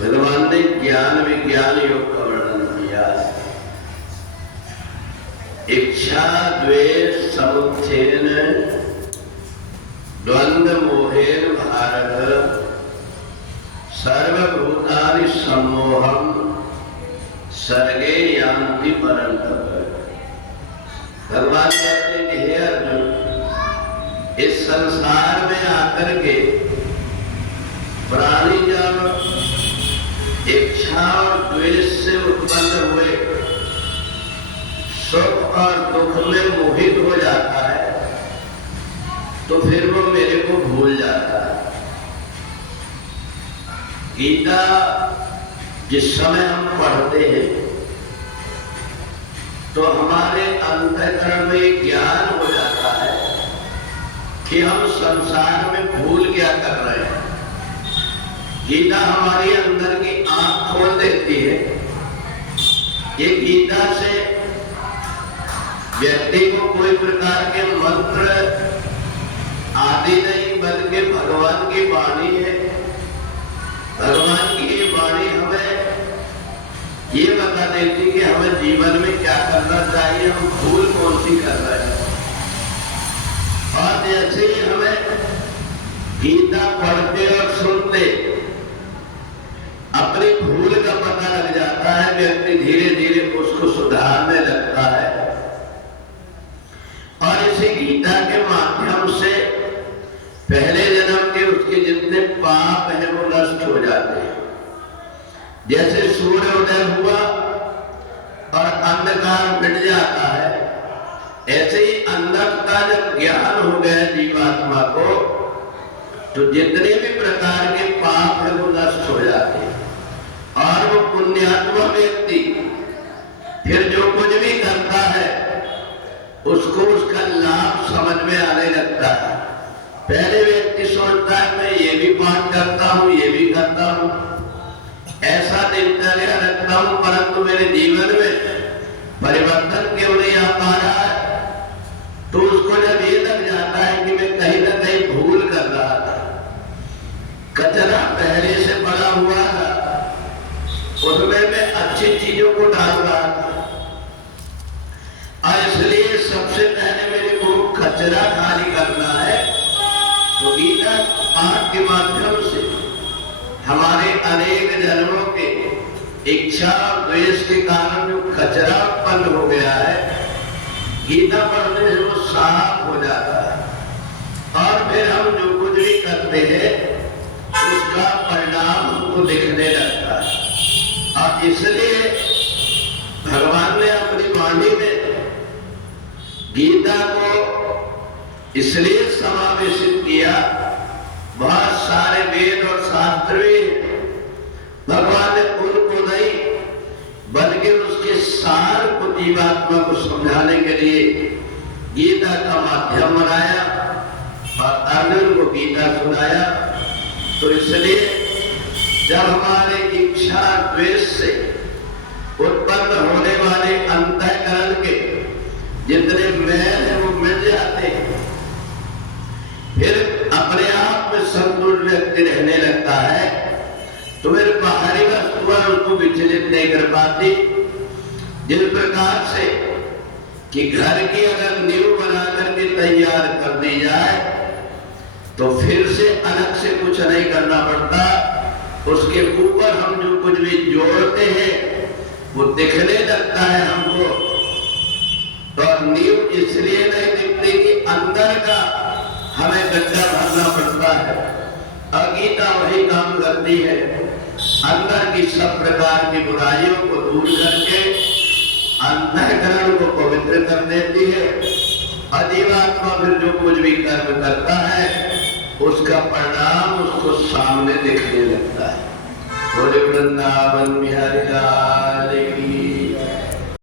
भगवान ने ज्ञान विज्ञान योग का वर्णन किया। इच्छा द्वेष समुत्थेन द्वंद्व मोहेन भारत सर्वभूतानि सम्मोहम सर्गे यान्ति परन्तप। भगवान कहते हैं कि हे अर्जुन, इस संसार में आकर के प्राणी जब इच्छा और द्वेष से उत्पन्न हुए सुख और दुख में मोहित हो जाता है तो फिर वो मेरे को भूल जाता है। गीता जिस समय हम पढ़ते हैं तो हमारे अंतःकरण में ज्ञान हो जाता है कि हम संसार में भूल क्या कर रहे हैं। गीता हमारी अंदर की आंख खोल देती है। ये गीता से व्यक्ति को कोई प्रकार के मंत्र आदि नहीं बल्कि भगवान की वाणी है। भगवान की ये वाणी हमें ये बता देती कि हमें जीवन में क्या करना चाहिए, हम भूल कौन सी कर रहे हैं। और जैसे ही हमें गीता पढ़ते और सुनते अपनी भूल का पता लग जाता है, व्यक्ति धीरे धीरे उसको सुधारने लगता है और इसी गीता के माध्यम से पहले जन्म के उसके जितने पाप हैं वो नष्ट हो जाते हैं। जैसे सूर्य उदय हुआ और अंधकार मिट जाता है, ऐसे ही अंदर का जब ज्ञान हो गया जीवात्मा को तो जितने भी प्रकार के पाप है वो नष्ट हो जाते हैं और वो पुण्यात्मा व्यक्ति फिर जो कुछ भी करता है उसको उसका लाभ समझ में आने लगता है। पहले व्यक्ति सोचता है मैं ये भी पाठ करता हूँ, ये भी करता हूँ, ऐसा दिनचर्या रखता हूँ, परंतु मेरे जीवन में परिवर्तन क्यों नहीं आ पा रहा है। तो उसको जब ये लग जाता है कि मैं कहीं ना कहीं भूल कर रहा था, कचरा पहले से पड़ा हुआ था, उसमें मैं अच्छी चीजों को डाल रहा था और इसलिए सबसे पहले मेरे को कचरा खाली करना है। तो गीता पाठ के माध्यम से हमारे अनेक जन्मों के इच्छा और द्वेष के कारण जो कचरा उत्पन्न हो गया है, गीता पढ़ने से वो साफ हो जाता है और फिर हम जो कुछ भी करते हैं उसका परिणाम हमको दिखने लगता है। और इसलिए भगवान ने अपनी वाणी में गीता को इसलिए समावेशित किया, बहुत सारे वेद और शास्त्र भी भगवान ने उनको नहीं बल्कि उसके सार को जीवात्मा को समझाने के लिए गीता का माध्यम बनाया और अर्जुन को गीता सुनाया। तो इसलिए जब हमारे इच्छा द्वेष से उत्पन्न होने वाले अंतःकरण के जितने मैल है वो मिट जाते हैं, फिर अपने आप में संतुष्ट व्यक्ति रहने लगता है। तो फिर बाहरी वस्तुएं उसको विचलित नहीं कर पाती। जिस प्रकार से कि घर की अगर नींव बना करके तैयार कर दी जाए तो फिर से अलग से कुछ नहीं करना पड़ता, उसके ऊपर हम जो कुछ भी जोड़ते हैं वो दिखने लगता है हमको। तो नींव इसलिए नहीं दिखती कि अंदर का हमें गड्ढा भरना पड़ता है। गीता वही काम करती है, अंदर की सब प्रकार की बुराइयों को दूर करके अंतःकरण को पवित्र कर देती है। जीवात्मा फिर जो कुछ भी कर्म करता है उसका परिणाम उसको सामने दिखने लगता है। बोले वृंदावन बिहारी लाल की